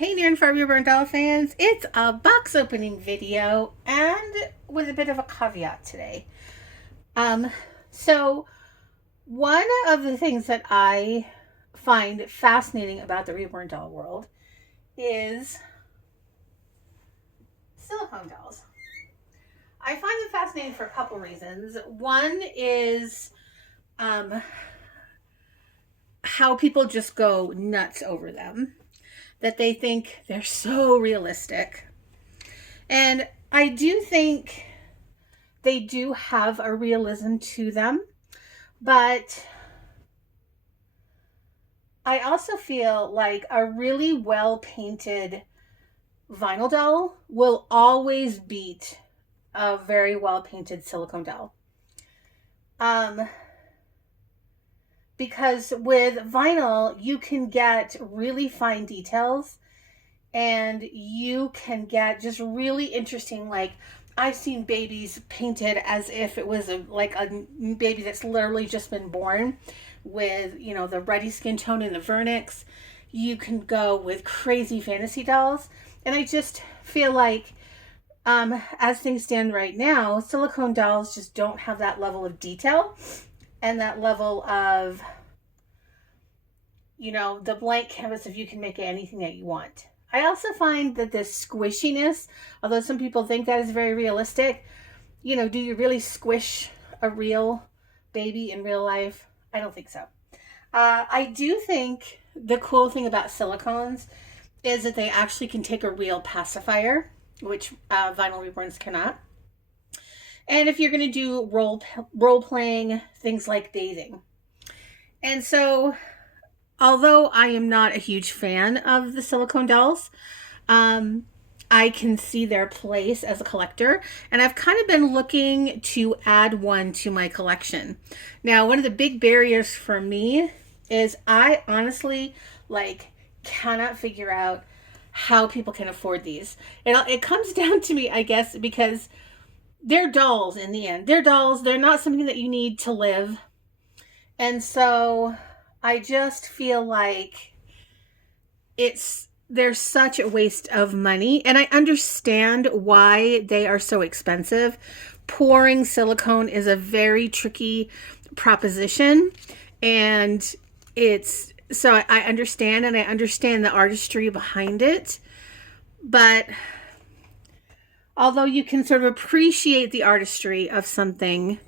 Hey near and far Reborn Doll fans, it's a box opening video and with a bit of a caveat today. Um, so one of the things that I find fascinating about the Reborn Doll world is silicone dolls. I find them fascinating for a couple reasons. One is um, how people just go nuts over them, that they think they're so realistic. And I do think they do have a realism to them, but I also feel like a really well painted vinyl doll will always beat a very well painted silicone doll. Um, because with vinyl, you can get really fine details and you can get just really interesting, like I've seen babies painted as if it was a baby that's literally just been born, with the ruddy skin tone and the vernix. You can go with crazy fantasy dolls, and I just feel like as things stand right now, silicone dolls just don't have that level of detail and that level of the blank canvas of you can make anything that you want. I also find that this squishiness, although some people think that is very realistic, do you really squish a real baby in real life? I don't think so. I do think the cool thing about silicones is that they actually can take a real pacifier, which vinyl reborns cannot. And if you're going to do role playing, things like bathing. And so although I am not a huge fan of the silicone dolls, I can see their place as a collector, and I've kind of been looking to add one to my collection. Now, one of the big barriers for me is I honestly cannot figure out how people can afford these. It comes down to me, I guess, because they're dolls in the end. They're dolls. They're not something that you need to live. And so I just feel like there's such a waste of money, and I understand why they are so expensive. Pouring silicone is a very tricky proposition, and I understand, and I understand the artistry behind it. But although you can sort of appreciate the artistry of something,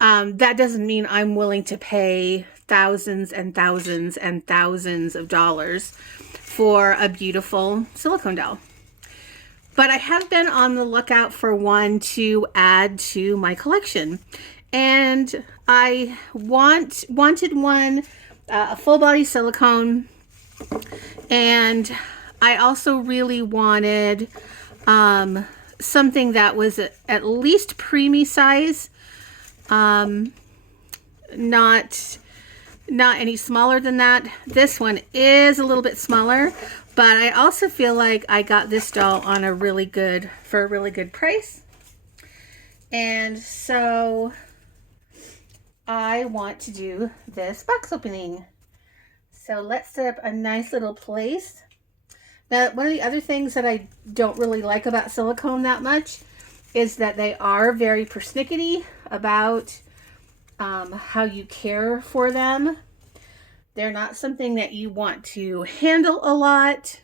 that doesn't mean I'm willing to pay thousands and thousands and thousands of dollars for a beautiful silicone doll. But I have been on the lookout for one to add to my collection. And I wanted one, a full body silicone. And I also really wanted something that was at least preemie size. Not any smaller than that. This one is a little bit smaller, but I also feel like I got this doll on a really good price. And so I want to do this box opening. So let's set up a nice little place. Now, one of the other things that I don't really like about silicone that much is that they are very persnickety about how you care for them. They're not something that you want to handle a lot.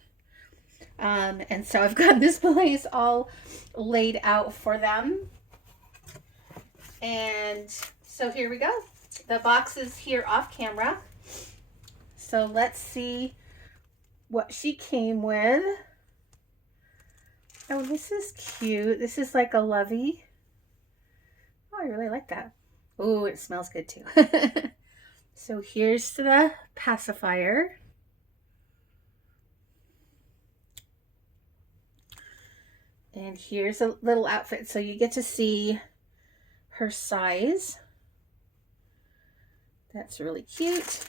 And so I've got this place all laid out for them. And so here we go. The box is here off camera. So let's see what she came with. Oh, this is cute. This is like a lovey. Oh, I really like that. Oh, it smells good too. So here's the pacifier. And here's a little outfit. So you get to see her size. That's really cute.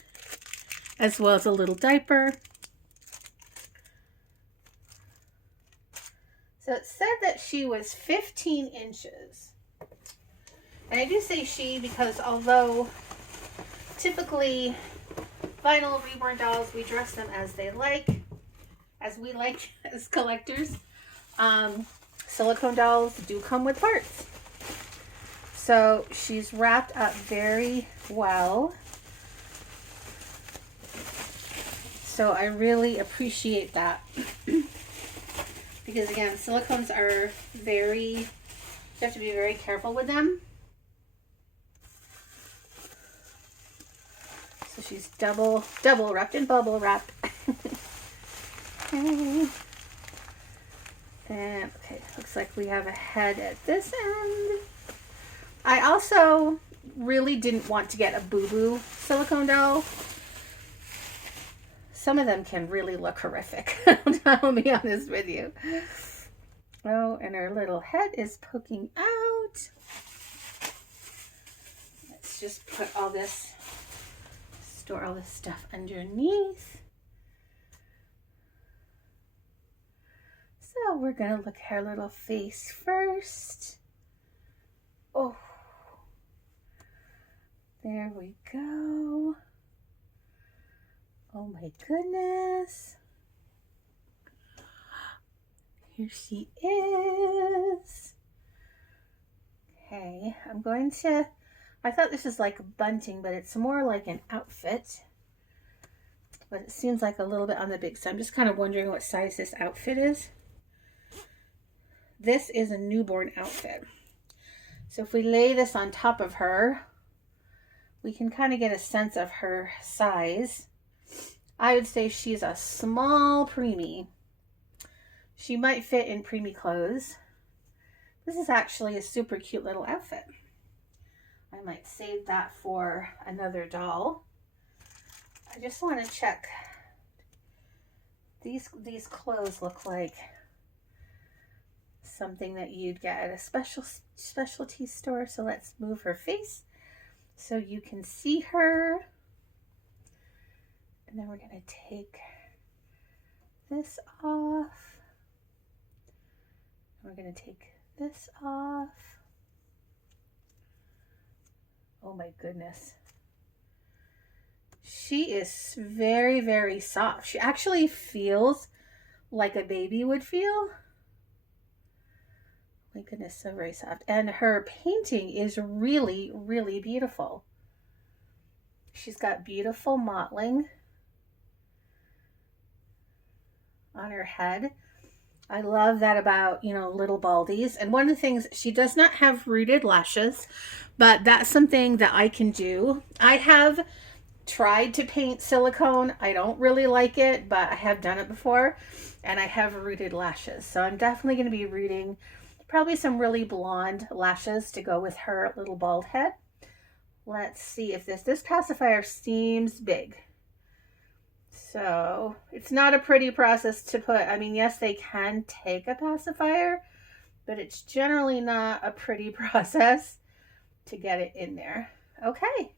As well as a little diaper. So it said that she was 15 inches. And I do say she because although typically vinyl reborn dolls, we dress them as they like. as we like as collectors, silicone dolls do come with parts. So she's wrapped up very well. So I really appreciate that. Because again, silicones are very, you have to be very careful with them. So she's double wrapped in bubble wrap. Okay. And okay, looks like we have a head at this end. I also really didn't want to get a boo-boo silicone doll. Some of them can really look horrific. I'll be honest with you. Oh, and her little head is poking out. Let's just put all this, store all this stuff underneath. So we're going to look at her little face first. Oh, there we go. Oh my goodness. Here she is. Okay, I'm going to, I thought this was like a bunting, but it's more like an outfit. But it seems like a little bit on the big side. I'm just kind of wondering what size this outfit is. This is a newborn outfit. So if we lay this on top of her, we can kind of get a sense of her size. I would say she's a small preemie. She might fit in preemie clothes. This is actually a super cute little outfit. I might save that for another doll. I just want to check. These clothes look like something that you'd get at a specialty store. So let's move her face so you can see her. And then we're going to take this off. We're going to take this off. Oh my goodness. She is very, very soft. She actually feels like a baby would feel. My goodness, so very soft. And her painting is really, really beautiful. She's got beautiful mottling on her head. I love that about, you know, little baldies. And one of the things, she does not have rooted lashes, but that's something that I can do. I have tried to paint silicone. I don't really like it, but I have done it before, and I have rooted lashes. So I'm definitely going to be rooting probably some really blonde lashes to go with her little bald head. Let's see if this pacifier seems big. So it's not a pretty process to put. I mean, yes, they can take a pacifier, but it's generally not a pretty process to get it in there. Okay,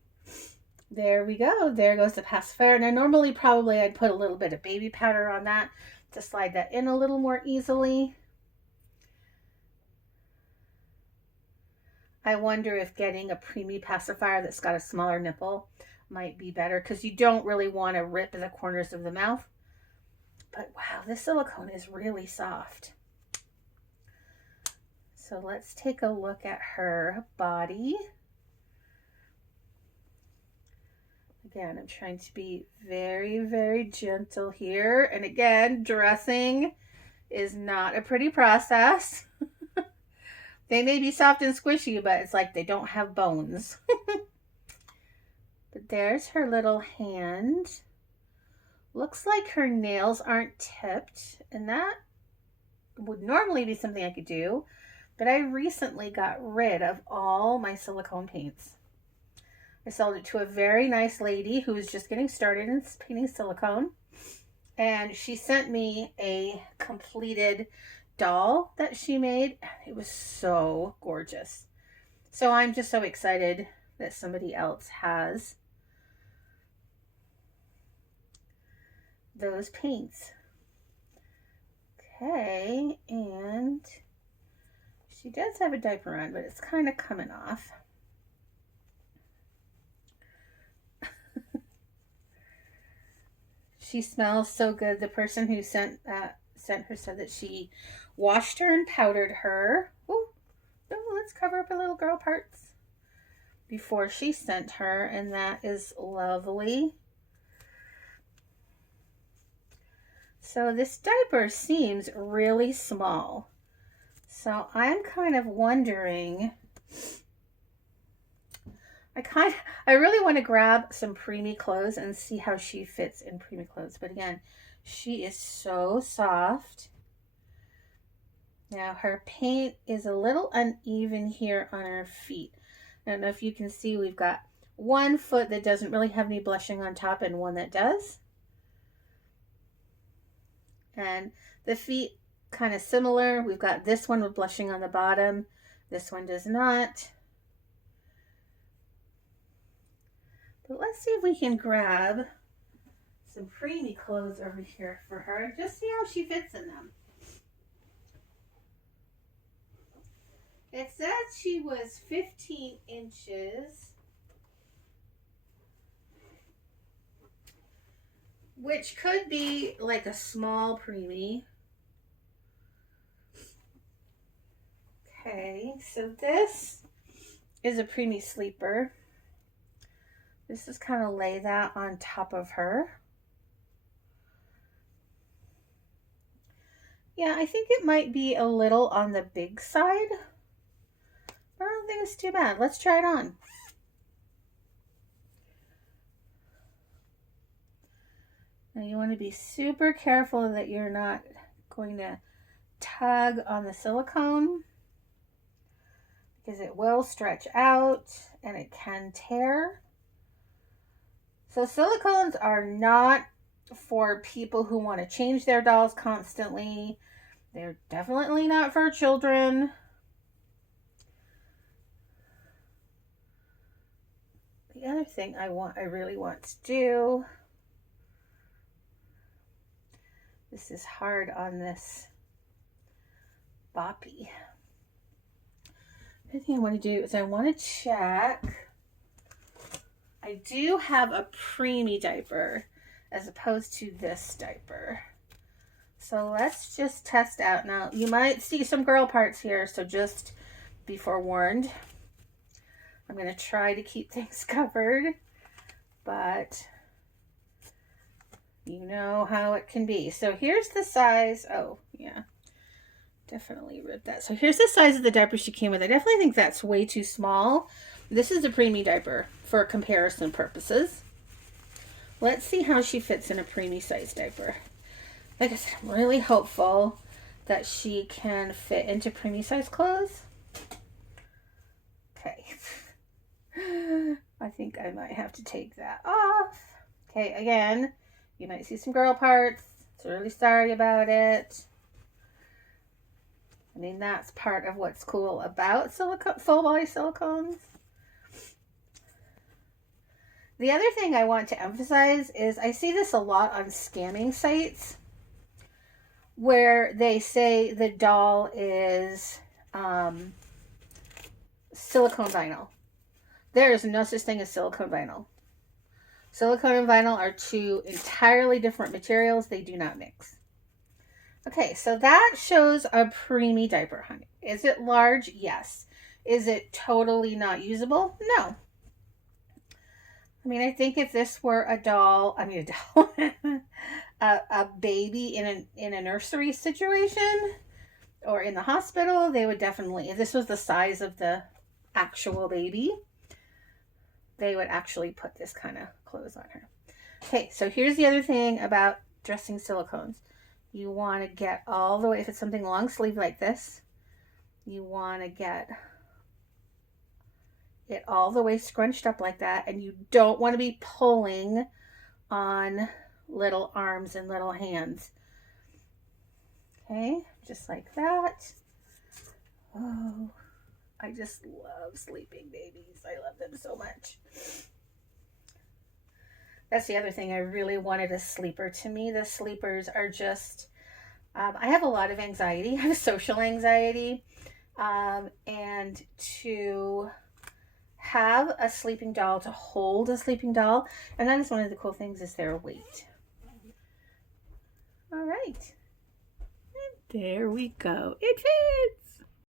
there we go. There goes the pacifier. And I normally probably I'd put a little bit of baby powder on that to slide that in a little more easily. I wonder if getting a preemie pacifier that's got a smaller nipple might be better, because you don't really want to rip the corners of the mouth. But wow, this silicone is really soft. So let's take a look at her body. Again, I'm trying to be very, very gentle here. And again, dressing is not a pretty process. They may be soft and squishy, but it's like they don't have bones. But there's her little hand. Looks like her nails aren't tipped, and that would normally be something I could do, but I recently got rid of all my silicone paints. I sold it to a very nice lady who was just getting started in painting silicone, and she sent me a completed doll that she made. It was so gorgeous. So I'm just so excited that somebody else has those paints. Okay, and she does have a diaper on, but it's kind of coming off. She smells so good. The person who sent her said that she washed her and powdered her. Ooh, oh, let's cover up her little girl parts before she sent her, and that is lovely. So this diaper seems really small. So I'm kind of wondering, I really want to grab some preemie clothes and see how she fits in preemie clothes. But again, she is so soft. Now her paint is a little uneven here on her feet. I don't know if you can see, we've got one foot that doesn't really have any blushing on top and one that does. And the feet kind of similar. We've got this one with blushing on the bottom. This one does not. But let's see if we can grab some preemie clothes over here for her and just see how she fits in them. It said she was 15 inches, which could be like a small preemie. Okay, so this is a preemie sleeper. This is kind of lay that on top of her. Yeah, I think it might be a little on the big side. I don't think it's too bad. Let's try it on. Now you want to be super careful that you're not going to tug on the silicone because it will stretch out and it can tear. So silicones are not for people who want to change their dolls constantly. They're definitely not for children. The other thing I really want to do, this is hard on this boppy. The thing I want to do is I want to check. I do have a preemie diaper as opposed to this diaper. So let's just test out. Now you might see some girl parts here, so just be forewarned. I'm going to try to keep things covered, but you know how it can be. So here's the size. Oh, yeah. Definitely ripped that. So here's the size of the diaper she came with. I definitely think that's way too small. This is a preemie diaper for comparison purposes. Let's see how she fits in a preemie size diaper. Like I said, I'm really hopeful that she can fit into preemie size clothes. Okay. I think I might have to take that off. Okay, again, you might see some girl parts. So really sorry about it. I mean, that's part of what's cool about full body silicones. The other thing I want to emphasize is I see this a lot on scamming sites where they say the doll is silicone vinyl. There is no such thing as silicone vinyl. Silicone and vinyl are two entirely different materials. They do not mix. Okay, so that shows a preemie diaper, honey. Is it large? Yes. Is it totally not usable? No. I mean, I think if this were a doll, a baby in a nursery situation or in the hospital, they would definitely, if this was the size of the actual baby, they would actually put this kind of clothes on her. Okay, so here's the other thing about dressing silicones. You want to get all the way, if it's something long sleeve like this, you want to get it all the way scrunched up like that, and you don't want to be pulling on little arms and little hands. Okay, just like that. Oh, I just love sleeping babies. I love them so much. That's the other thing I really wanted a sleeper. To me, the sleepers are just, I have a lot of anxiety. I have social anxiety. And to have a sleeping doll, to hold a sleeping doll, and that is one of the cool things is their weight. All right. And there we go. It fits.